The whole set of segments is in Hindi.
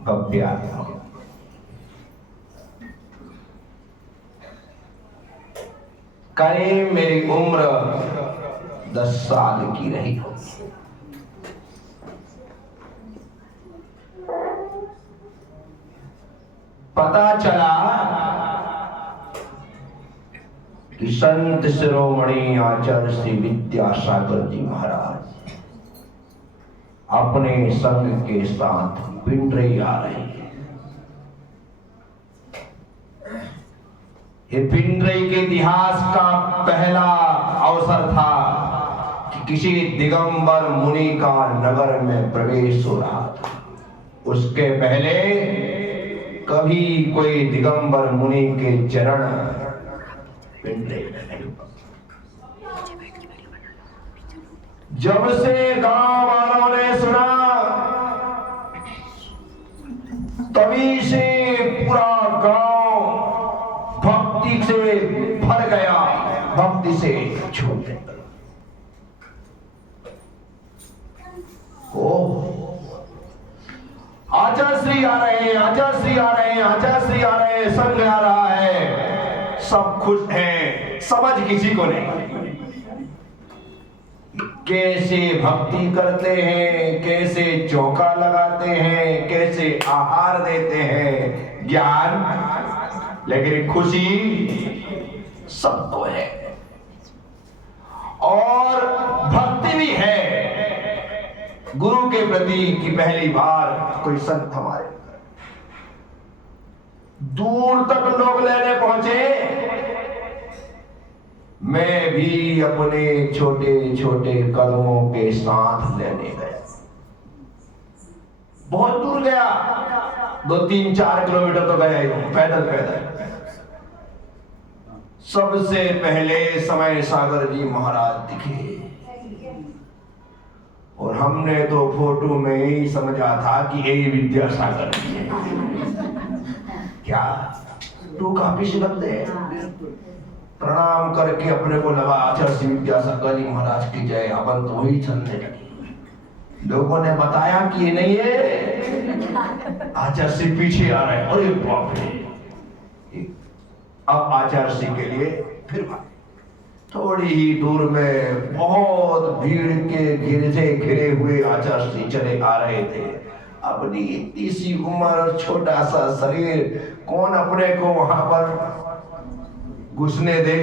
भव्यात्मा। करीब मेरी उम्र 10 साल की रही होगी। पता चला कि संत शिरोमणि आचार्य श्री विद्यासागर जी महाराज अपने संग के साथ पिंडरी आ रहे हैं। ये पिंडरी के इतिहास का पहला अवसर था कि किसी दिगंबर मुनि का नगर में प्रवेश हो रहा था। उसके पहले कभी कोई दिगंबर मुनि के चरण पिंडरी में नहीं। जब से गांव वालों ने सुना तभी से पूरा गांव भक्ति से भर गया, भक्ति से छूट गया। आचार्य श्री आ रहे हैं, आचार्य श्री आ रहे हैं, आचार्य श्री आ रहे हैं, संघ आ रहा है, सब खुश हैं। समझ किसी को नहीं। कैसे भक्ति करते हैं, कैसे चौका लगाते हैं, कैसे आहार देते हैं, ज्ञान, लेकिन खुशी सबको है और भक्ति भी है गुरु के प्रति कि पहली बार कोई संत हमारे दूर तक लोग लेने पहुंचे। मैं भी अपने छोटे छोटे कदमों के साथ लेने गया। बहुत दूर गया, 2-3-4 किलोमीटर तो गया ही हूं, पैदल पैदल। सबसे पहले समय सागर जी महाराज दिखे और हमने तो फोटो में ही समझा था कि यही विद्यासागर जी है। क्या तू काफी लगते हैं। प्रणाम करके अपने को लगा आचार्य श्री विद्यासागर जी महाराज की जय। अपन तो वही चलने लगे। लोगों ने बताया कि ये नहीं है, आचार्य श्री पीछे आ रहे हैं। अरे बाप रे। अब आचार्य श्री के लिए फिर थोड़ी ही दूर में बहुत भीड़ के घेरे से घिरे हुए आचार्य श्री चले आ रहे थे। अपनी इतनी सी उम्र, छोटा सा शरीर, कौन अपने को वहां पर घुसने दे।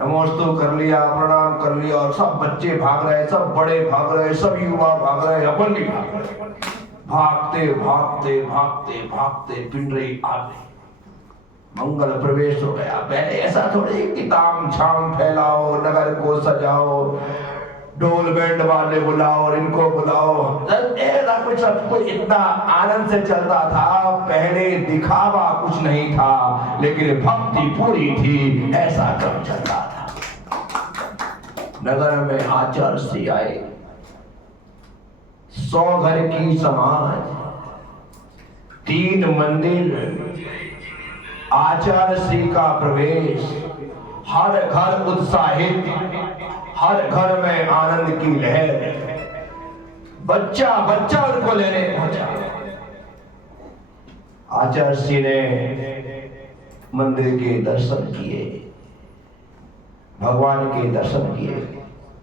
नमोस्तु कर लिया, प्रणाम कर लिया और सब बच्चे भाग रहे, सब बड़े भाग रहे, सब युवा भाग रहे, अपन भी भाग रहे। भागते भागते भागते भागते पिंडरी आ गई। मंगल प्रवेश हो गया। पहले ऐसा थोड़ी कि ताम झाम फैलाओ, नगर को सजाओ, ढोल बैंड वाले बुलाओ और इनको बुलाओ, ऐसा कुछ सब कुछ इतना आनंद से चलता था। पहले दिखावा कुछ नहीं था, लेकिन भक्ति पूरी थी। ऐसा क्रम चलता था। नगर में आचार्य श्री आए। 100 घर की समाज, 3 मंदिर, आचार्य श्री का प्रवेश, हर घर उत्साहित, हर घर में आनंद की लहर। बच्चा बच्चा उनको लेने पहुंचा। आचार्य श्री ने मंदिर के दर्शन किए, भगवान के दर्शन किए।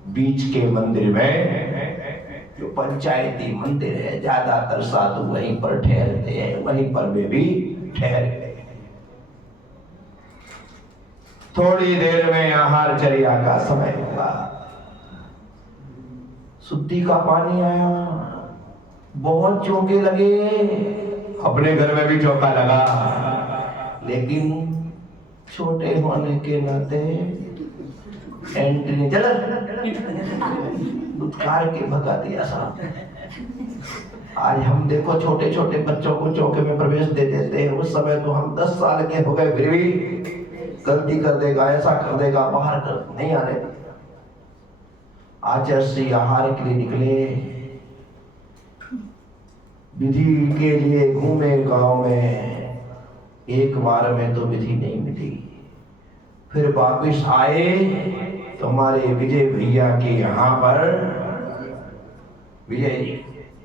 बीच के मंदिर में जो पंचायती मंदिर है, ज्यादातर साधु वहीं पर ठहरते हैं, वहीं पर वे भी ठहर गए। थोड़ी देर में आहार चर्या का समय हुआ। शुद्धि का पानी आया, बहुत चौके लगे। अपने घर में भी चौका लगा, लेकिन छोटे होने के नाते एंट्री चल दुत्कार के भगा दिया साहब। आज हम देखो छोटे छोटे बच्चों को चौके में प्रवेश दे देते हैं। उस समय तो हम 10 साल के हो गए, फिर भी गलती कर देगा, ऐसा कर देगा, बाहर कर नहीं आने। आचार्य श्री आहार के लिए निकले, विधि के लिए घूमे गांव में। एक बार में तो विधि नहीं मिली। फिर वापिस आए तो हमारे विजय भैया के यहाँ पर, विजय जी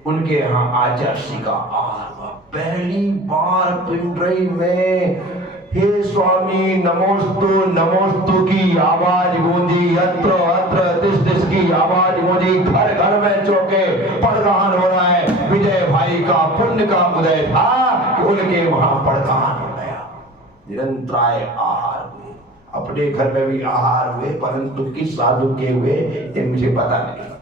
उनके यहाँ आचार्य का आहार हुआ। पहली बार पिंडरी में हे स्वामी नमोस्तु नमोस्तु की आवाज गूंजी, अत्र अत्र तिस तिस की आवाज गूंजी, घर घर में चौके पड़गान हो रहा है। विजय भाई का पुण्य का उदय था कि उनके वहां पड़गान हो गया। निरंतराय आहार हुए, अपने घर में भी आहार हुए, परंतु किस साधु के हुए ये मुझे पता नहीं।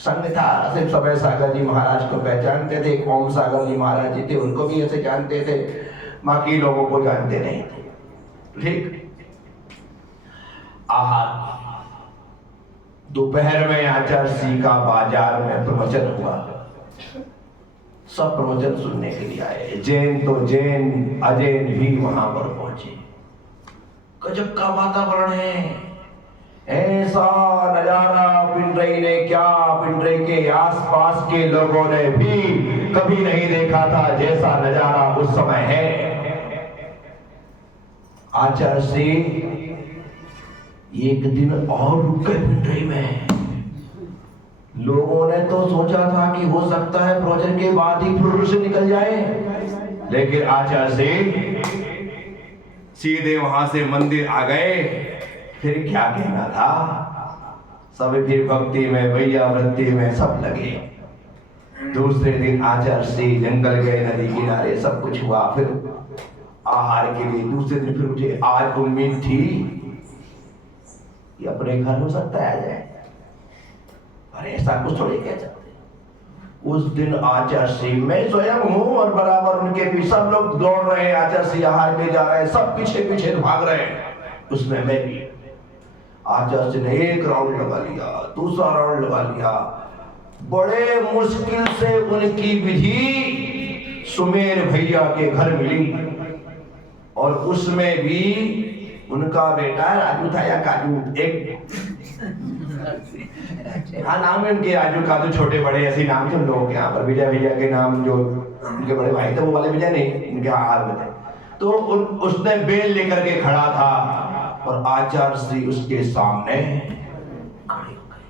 संग था, सिर्फ समय सागर जी महाराज को पहचानते थे, ओम सागर जी महाराज जी थे, उनको भी ऐसे जानते थे, बाकी लोगों को जानते नहीं थे। ठीक, आहार। दोपहर में आचार्य जी का बाजार में प्रवचन हुआ। सब प्रवचन सुनने के लिए आए, जैन तो जैन, अजैन भी वहां पर पहुंचे। गजब का वातावरण है, ऐसा नजारा पिंडरी ने क्या, पिंडरी के आसपास के लोगों ने भी कभी नहीं देखा था जैसा नजारा उस समय है। आचार्य से एक दिन और रुक गए पिंडरी में। लोगों ने तो सोचा था कि हो सकता है प्रवचन के बाद ही फुर्र से निकल जाए, लेकिन आचार्य से सीधे वहां से मंदिर आ गए। फिर क्या कहना था, सब फिर भक्ति में, भैया वृत्ति में सब लगे। दूसरे दिन आचार्य से जंगल गए, नदी किनारे, सब कुछ हुआ। फिर आहार के लिए दूसरे दिन फिर मुझे आज उम्मीद थी कि अपने घर हो सकता है आ जाए, पर ऐसा कुछ थोड़ी कह सकते। उस दिन आचार्य से मैं स्वयं हूं और बराबर उनके पीछे सब लोग दौड़ रहे हैं, आचार्य से आहार में जा रहे हैं, सब पीछे पीछे भाग रहे हैं। उसमें मैं भी, आचार्य ने एक राउंड लगा लिया, दूसरा राउंड लगा लिया। बड़े मुश्किल से उनकी विधि सुमेर भैया के घर मिली, और उसमें भी उनका बेटा राजू था या काजू, एक हाँ नाम है उनके, राजू काजू, छोटे बड़े ऐसे नाम थे उन लोगों के यहाँ पर। विजय भैया के नाम जो उनके बड़े भाई थे वो वाले विजय नहीं, उनके हार में थे। तो उसने बेल लेकर के खड़ा था और आचार्य श्री उसके सामने खड़े हो गए।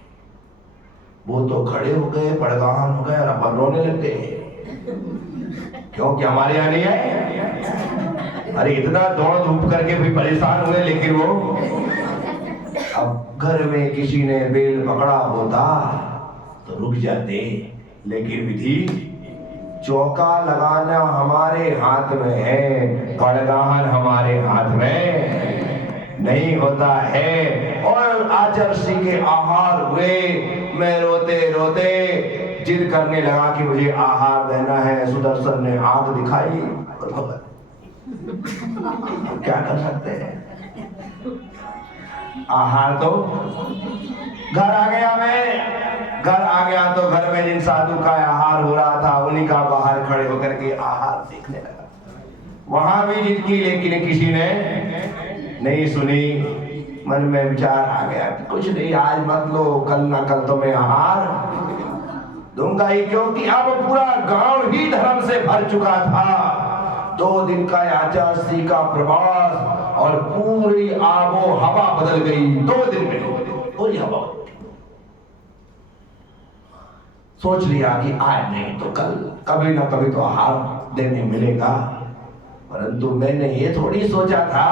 वो तो खड़े हो गए, पड़गान हो गए और अपन रोने लग गए, क्योंकि हमारे यहाँ नहीं है। अरे इतना दौड़ धूप करके भी परेशान हुए, लेकिन वो अब घर में किसी ने बेल पकड़ा होता तो रुक जाते, लेकिन विधि चौका लगाना हमारे हाथ में है, पड़गान हमारे हाथ में नहीं होता है। और आचार्य के आहार हुए, मैं रोते रोते जिद करने लगा कि मुझे आहार देना है। सुदर्शन ने आंख दिखाई और क्या कर सकते हैं, आहार तो घर आ गया। मैं घर आ गया तो घर में जिन साधु का आहार हो रहा था उन्हीं का बाहर खड़े होकर के आहार देखने लगा। वहां भी जिद की, लेकिन किसी ने नहीं सुनी। मन में विचार आ गया कि कुछ नहीं, आज मत लो, कल ना कल तो मैं आहार दूंगा ही, क्योंकि अब पूरा गांव ही धर्म से भर चुका था। 2 दिन का आचार्य का प्रवास और पूरी आबो हवा बदल गई 2 दिन में, पूरी हवा। सोच लिया कि आज नहीं तो कल, कभी ना कभी तो आहार देने मिलेगा। परंतु मैंने ये थोड़ी सोचा था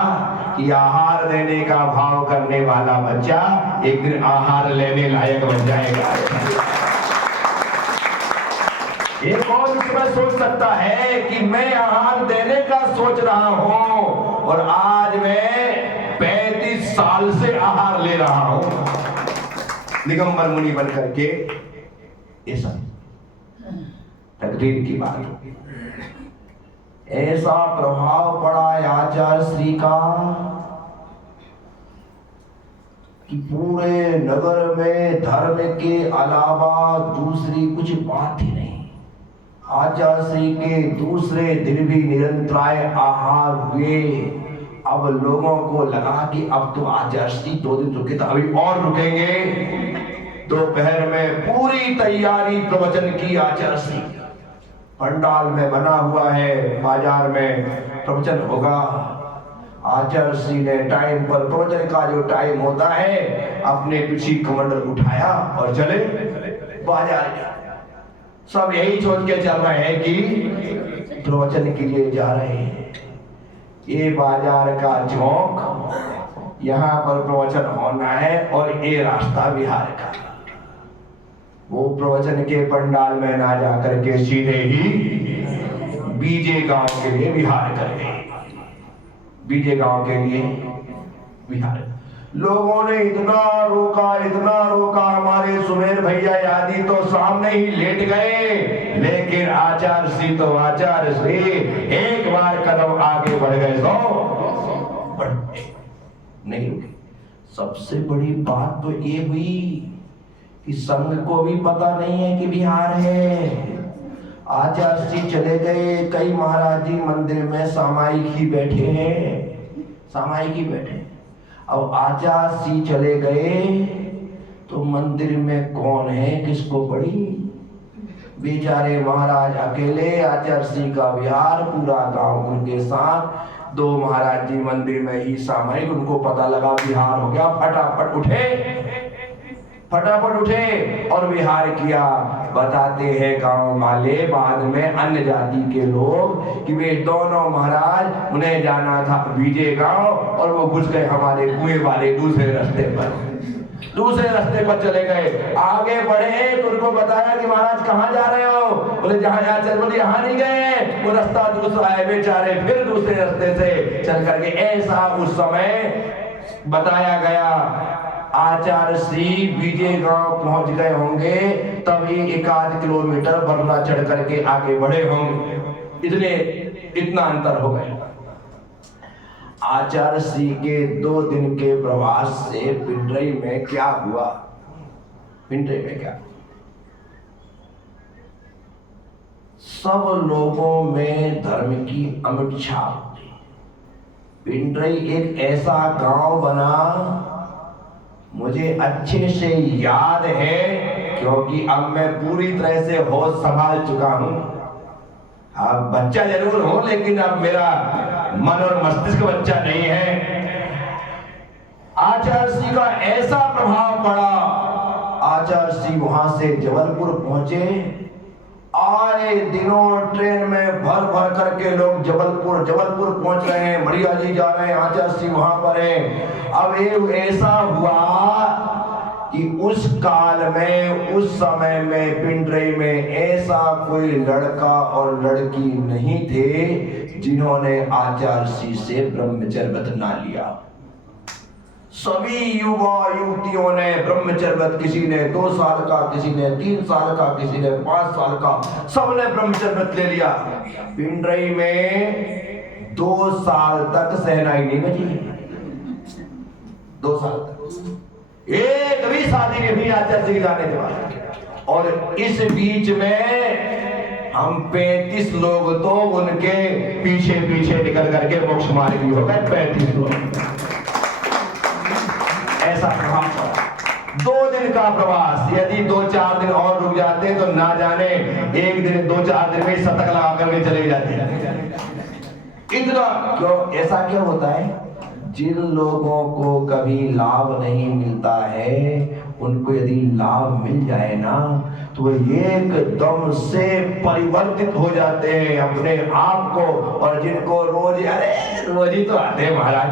कि आहार देने का भाव करने वाला बच्चा एक दिन आहार लेने लायक बन जाएगा। ये कौन इसमें सोच सकता है कि मैं आहार देने का सोच रहा हूं और आज मैं 35 साल से आहार ले रहा हूं, दिगंबर मुनि बन करके। ये सब तकदीर की बात होगी। ऐसा प्रभाव पड़ा आचार्य श्री का कि पूरे नगर में धर्म के अलावा दूसरी कुछ बात ही नहीं। आचार्य श्री के दूसरे दिन भी निरंतराय आहार हुए। अब लोगों को लगा कि अब तो आचार्य श्री 2 दिन रुके तो अभी और रुकेंगे। दोपहर में पूरी तैयारी प्रवचन की आचार्य श्री, पंडाल में बना हुआ है, बाजार में प्रवचन होगा। आचार्य श्री ने टाइम पर, प्रवचन का जो टाइम होता है, अपने पीछे कमंडल उठाया और चले बाजार गए। सब यही सोच के चल रहे हैं कि प्रवचन के लिए जा रहे हैं। ये बाजार का चौक, यहाँ पर प्रवचन होना है, और ये रास्ता बिहार का। वो प्रवचन के पंडाल में ना जाकर के सीधे ही बीजे गांव के लिए बिहार कर गए। बीजे गांव के लिए बिहार। लोगों ने इतना रोका, हमारे सुमेर भैया आदि तो सामने ही लेट गए, लेकिन आचार्य श्री तो आचार्य श्री एक बार कदम आगे बढ़ गए तो नहीं रुके। सबसे बड़ी बात तो ये हुई कि संघ को भी पता नहीं है कि बिहार है। आचार्य श्री चले गए, कई महाराज जी मंदिर में सामायिक ही बैठे हैं। अब आचार्य श्री चले गए तो मंदिर में कौन है, किसको पड़ी? बेचारे महाराज अकेले, आचार्य श्री का विहार, पूरा गांव उनके साथ। 2 महाराज जी मंदिर में ही सामायिक, उनको पता लगा विहार हो गया। फटाफट उठे और विहार किया। बताते हैं गांव वाले, बाद में अन्य जाति के लोग, कि वे दोनों महाराज, उन्हें जाना था बीजे गांव और वो घुस गए हमारे कुएं वाले दूसरे रास्ते पर चले गए। आगे बढ़े तो उनको बताया कि महाराज कहाँ जा रहे हो? बोले जहाँ चल। बोले यहाँ नहीं गए, वो रास्ता दूसरा है। बेचारे फिर दूसरे रास्ते से चल करके, ऐसा उस समय बताया गया। आचार्य श्री बीजे गांव पहुंच गए होंगे, तभी 1-8 किलोमीटर बरला चढ़ करके आगे बढ़े होंगे। इतना अंतर हो गया। आचार्य श्री के 2 दिन के प्रवास से पिंडरई में क्या हुआ? सब लोगों में धर्म की अमिट छाप थी। पिंडरई एक ऐसा गांव बना, मुझे अच्छे से याद है, क्योंकि अब मैं पूरी तरह से होश संभाल चुका हूं। अब बच्चा जरूर हूं, लेकिन अब मेरा मन और मस्तिष्क बच्चा नहीं है। आचार्य श्री का ऐसा प्रभाव पड़ा। आचार्य श्री वहां से जबलपुर पहुंचे। आए दिनों ट्रेन में भर करके लोग जबलपुर पहुंच रहे हैं। मरिया जी जा रहे हैं, आचार्य श्री वहां पर है। अब ये ऐसा हुआ कि उस काल में, उस समय में पिंडरई में ऐसा कोई लड़का और लड़की नहीं थे जिन्होंने आचार्य श्री से ब्रह्मचर्य व्रत ना लिया। सभी युवा युवतियों ने ब्रह्मचर्य व्रत, किसी ने 2 साल का, किसी ने 3 साल का, किसी ने 5 साल का, सबने ब्रह्मचर्य व्रत ले लिया। पिंडरई में 2 साल तक सहनाई नहीं बची। 2 साल तक एक भी शादी नहीं हुई आचार्य श्री जाने के बाद। और इस बीच में हम 35 लोग तो उनके पीछे निकल करके मोक्ष मार्गी हो गए। 35 लोग। ऐसा प्रभाव पड़ा। 2 दिन का प्रवास, यदि 2-4 दिन और रुक जाते तो ना जाने 1 दिन 2-4 दिन में शतक लगा करके चले जाते। इतना क्यों? ऐसा क्यों होता है? जिन लोगों को कभी लाभ नहीं मिलता है, उनको यदि लाभ मिल जाए ना, तो एकदम से परिवर्तित हो जाते हैं अपने आप को। और जिनको रोज ही तो आते हैं महाराज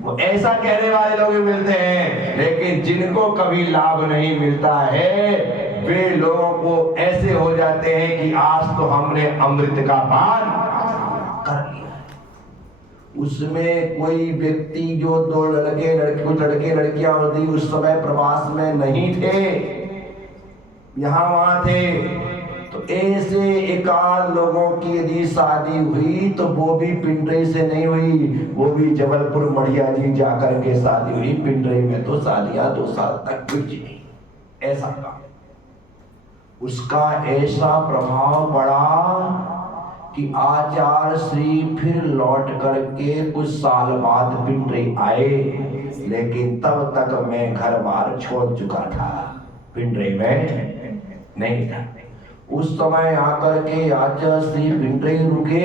वो ऐसा कहने वाले लोग मिलते हैं, लेकिन जिनको कभी लाभ नहीं मिलता है, वे लोगों को ऐसे हो जाते हैं कि आज तो हमने अमृत का पान कर लिया। उसमें कोई व्यक्ति जो 2 लड़के लड़कियां होती उस समय प्रवास में नहीं थे, यहाँ वहां थे। तो ऐसे 1-8 लोगों की यदि शादी हुई तो वो भी पिंडरई से नहीं हुई, वो भी जबलपुर मड़िया जी जाकर के शादी हुई। पिंडरई में तो शादियां 2 साल तक बिजी नहीं। ऐसा काम। उसका ऐसा प्रभाव पड़ा कि आचार्य श्री फिर लौट करके कुछ साल बाद पिंडरई आए, लेकिन तब तक मैं घर बार छोड़ चुका था, पिंडरई में नहीं था। उस समय आकर के आचार्य श्री पिंडरई रुके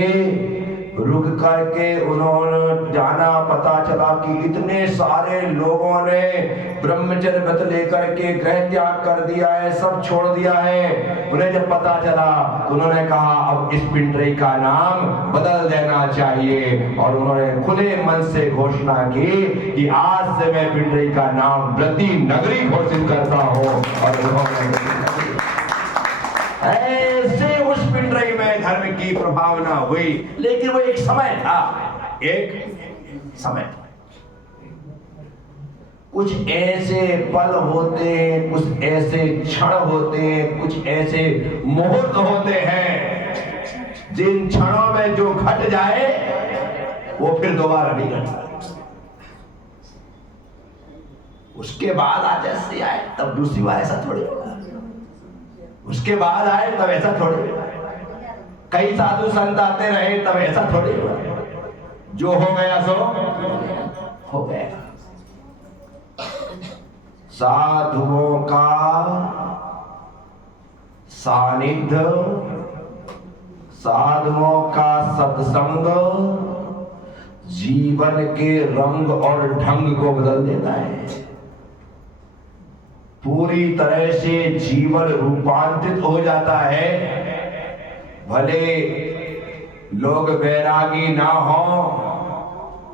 रुक करके उन्होंने जाना, पता चला कि इतने सारे लोगों ने ब्रह्मचर्य व्रत लेकर के गृह त्याग कर दिया है, सब छोड़ दिया है। उन्हें जब पता चला तो उन्होंने कहा अब इस पिंडरी का नाम बदल देना चाहिए, और उन्होंने खुले मन से घोषणा की कि आज से मैं पिंडरी का नाम व्रती नगरी घोषित करता हूँ। और उन्होंने ऐसे उस पिंडरी में धर्म की प्रभावना हुई। लेकिन वो एक समय था, एक समय था। कुछ ऐसे पल होते हैं, कुछ ऐसे क्षण होते हैं, कुछ ऐसे मुहूर्त होते हैं जिन क्षणों में जो घट जाए वो फिर दोबारा नहीं घटता। उसके बाद आज ऐसे आए तब दूसरी बार ऐसा थोड़ी होगा, उसके बाद आए तब ऐसा थोड़ी, कई साधु संत आते रहे तब ऐसा थोड़ी। जो हो गया सो हो गया। साधुओं का सानिध्य, साधुओं का सत्संग जीवन के रंग और ढंग को बदल देता है। पूरी तरह से जीवन रूपांतरित हो जाता है। भले लोग वैरागी ना हो,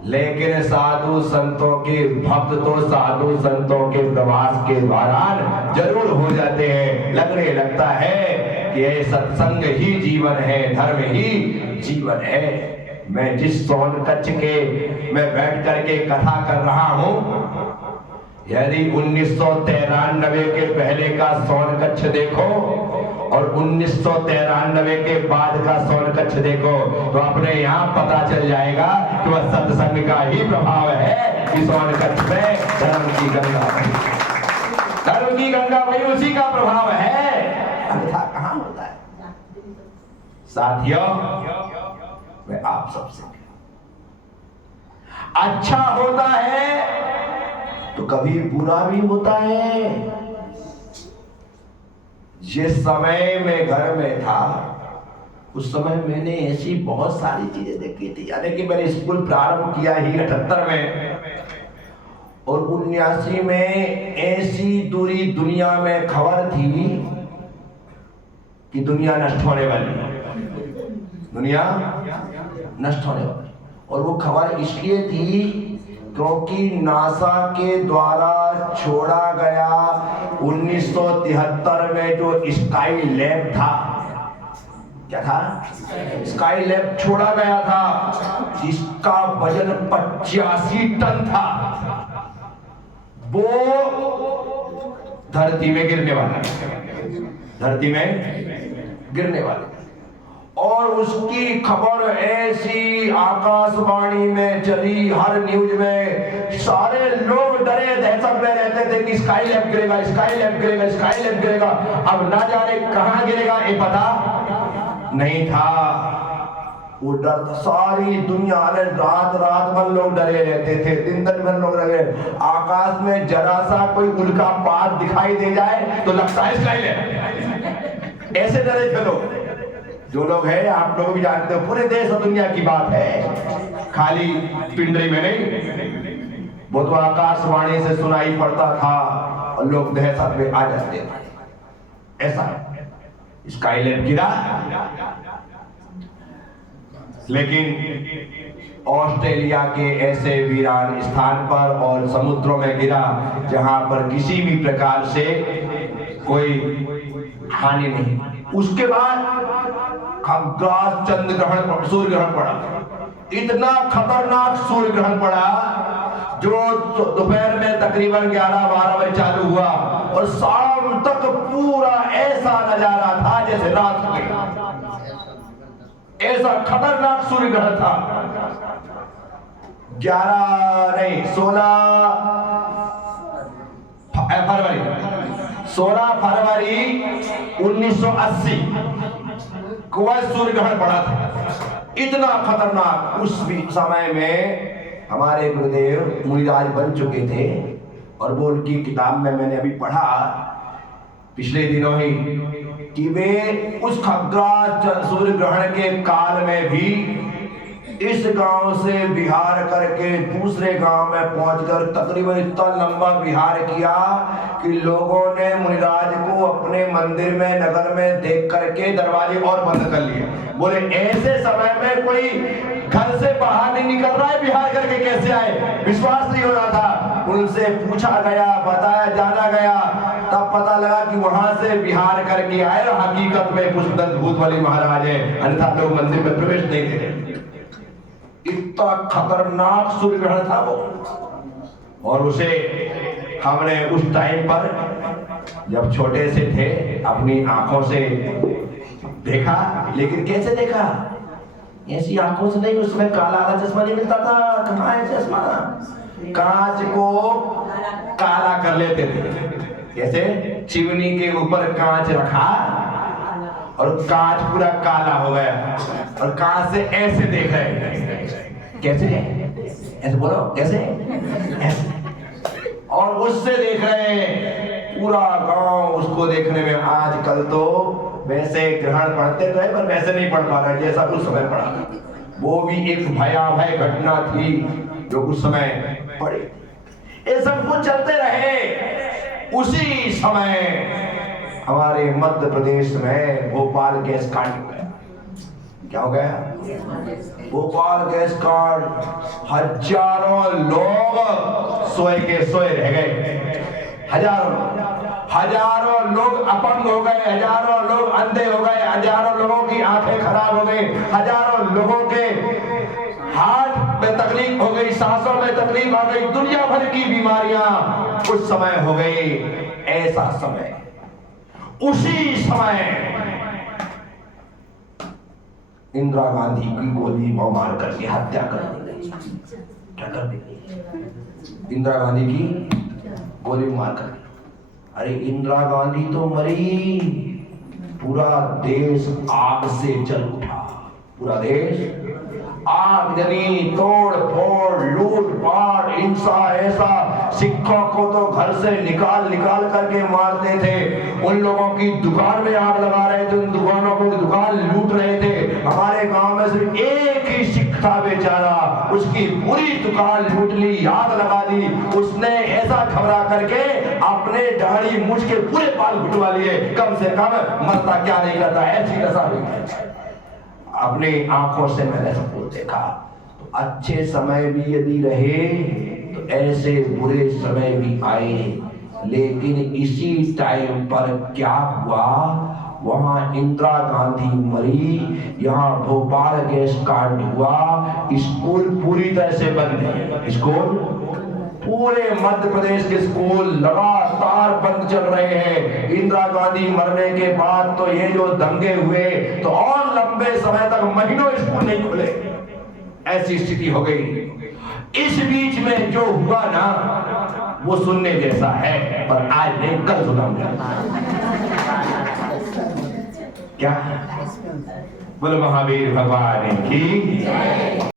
लेकिन साधु संतों के भक्त तो साधु संतों के प्रवास के दौरान जरूर हो जाते हैं। लगने लगता है कि ये सत्संग ही जीवन है, धर्म ही जीवन है। मैं जिस सोन कच्छ के मैं बैठ करके कथा कर रहा हूं, यदि 1993 के पहले का सोन कच्छ देखो और 1993 के बाद का सोन कच्छ देखो तो अपने यहाँ पता चल जाएगा कि वह सत्संग का ही प्रभाव है कि सोन कच्छ में धर्म की गंगा बही, धर्म की गंगा बही, उसी का प्रभाव है। अन्यथा कहाँ होता है? साथियों, मैं आप सबसे अच्छा होता है तो कभी बुरा भी होता है। जिस समय मैं घर में था उस समय मैंने ऐसी बहुत सारी चीजें देखी थी। यानी कि मैंने स्कूल प्रारंभ किया ही 78 में, और 79 में ऐसी दूरी दुनिया में खबर थी कि दुनिया नष्ट होने वाली है, दुनिया नष्ट होने वाली। और वो खबर इसलिए थी क्योंकि नासा के द्वारा छोड़ा गया 1973 में जो स्काई लैब था, क्या था? स्काई लैब छोड़ा गया था, जिसका वजन 85 टन था। वो धरती में गिरने वाला, धरती में गिरने वाला। और उसकी खबर ऐसी आकाशवाणी में चली, हर न्यूज में, सारे लोग डरे दहशत में रहते थे कि स्काई लैब गिरेगा, स्काई लैब गिरेगा, स्काई लैब गिरेगा। अब ना जाने कहां गिरेगा ये पता नहीं था। वो डर सारी दुनिया में रात रात भर लोग डरे रहते थे, दिन दिन भर लोग डरे। आकाश में जरा सा कोई उल्का पात दिखाई दे जाए तो लगता है स्काई लैब, ऐसे डरे थे लोग। जो लोग हैं आप लोग भी जानते हो, पूरे देश और दुनिया की बात है, खाली पिंडरी में नहीं। वो तो आकाशवाणी से सुनाई पड़ता था और लोग दहशत में आ जाते थे। ऐसा स्काई लैब गिरा, लेकिन ऑस्ट्रेलिया के ऐसे वीरान स्थान पर और समुद्रों में गिरा जहां पर किसी भी प्रकार से कोई हानि नहीं। उसके बाद खग्रास चंद्र ग्रहण, सूर्य ग्रहण पड़ा। इतना खतरनाक सूर्य ग्रहण पड़ा जो दोपहर में तकरीबन 11-12 बजे चालू हुआ और शाम तक पूरा ऐसा नजारा था जैसे रात हो गई। ऐसा खतरनाक सूर्य ग्रहण था। 16 फरवरी 1980 को सूर्य ग्रहण पड़ा था। इतना खतरनाक। उस समय में हमारे गुरुदेव मुनिराज बन चुके थे और वो उनकी किताब में मैंने अभी पढ़ा पिछले दिनों ही कि वे उस खग्रास सूर्य ग्रहण के काल में भी इस गांव से विहार करके दूसरे गांव में पहुंचकर तकरीबन इतना लंबा विहार किया कि लोगों ने मुनिराज को अपने मंदिर में नगर में देख करके दरवाजे और बंद कर लिए। बोले ऐसे समय में कोई घर से बाहर नहीं निकल रहा है, विहार करके कैसे आए? विश्वास नहीं हो रहा था। उनसे पूछा गया, बताया, जाना गया, तब पता लगा कि वहां से विहार करके आए, हकीकत में पुष्पदंत भूतवाली महाराज है, अन्यथा लोग मंदिर में प्रवेश नहीं दे रहे। इतना खतरनाक सूर्य ग्रहण था वो। और उसे हमने उस टाइम पर जब छोटे से थे अपनी आंखों से देखा। लेकिन कैसे देखा? ऐसी आंखों से नहीं, उसमें काला वाला चश्मा नहीं मिलता था। कहाँ है चश्मा? कांच को काला कर लेते थे। कैसे? चिमनी के ऊपर कांच रखा और कांच पूरा काला हो गया और कांच से ऐसे देख रहे। कैसे? ऐसे बोलो, कैसे? ऐसे। और उससे देख रहे हैं पूरा गांव उसको देखने में। आजकल तो वैसे ग्रहण पढ़ते थे पर वैसे नहीं पढ़ पा रहे जैसा उस समय पढ़ा। वो भी एक भयावह घटना थी जो उस समय पड़ी। ये सब कुछ चलते रहे। उसी समय हमारे मध्य प्रदेश में भोपाल गैस कांड हो गया। क्या हो गया? भोपाल गैस कांड। हजारों लोग सोए के सोए रह गए। हजारों लोग अपंग हो गए, हजारों लोग अंधे हो गए, हजारों लोगों की आंखें खराब हो गई, हजारों लोगों के हार्ट में तकलीफ हो गई, सांसों में तकलीफ आ गई, दुनिया भर की बीमारियां उस समय हो गई। ऐसा समय, उसी समय इंदिरा गांधी की गोली मार करके हत्या कर दी गई। क्या कर दी गई? इंदिरा गांधी की गोली मार कर। अरे इंदिरा गांधी तो मरी, पूरा देश आग से जल उठा। पूरा देश आग जली, तोड़ फोड़, लूट पाट, हिंसा, ऐसा। सिखों को तो घर से निकाल करके मारते थे। उन लोगों की दुकान में आग लगा रहे थे, उन दुकानों को दुकान लूट रहे थे। हमारे गांव में सिर्फ एक ही सिख था बेचारा, उसकी पूरी दुकान लूट ली, आग लगा दी। उसने ऐसा घबरा करके अपने दाढ़ी मूछ के पूरे बाल घुटवा लिए। कम से कम मरता क्या नहीं करता, ऐसी दशा हुई। अपनी आंखों से मैंने सब कुछ देखा। तो अच्छे समय भी यदि रहे तो ऐसे बुरे समय भी आए। लेकिन इसी टाइम पर क्या हुआ? वहां इंदिरा गांधी मरी, यहाँ भोपाल गैस कांड हुआ, स्कूल पूरी तरह से बंद है। स्कूल, पूरे मध्य प्रदेश के स्कूल लगातार बंद चल रहे हैं। इंदिरा गांधी मरने के बाद तो ये जो दंगे हुए तो और लंबे समय तक महीनों स्कूल नहीं खुले, ऐसी स्थिति हो गई। इस बीच में जो हुआ ना वो सुनने जैसा है, पर आज नहीं कल सुनाऊंगा। क्या बोलो? महावीर भगवान की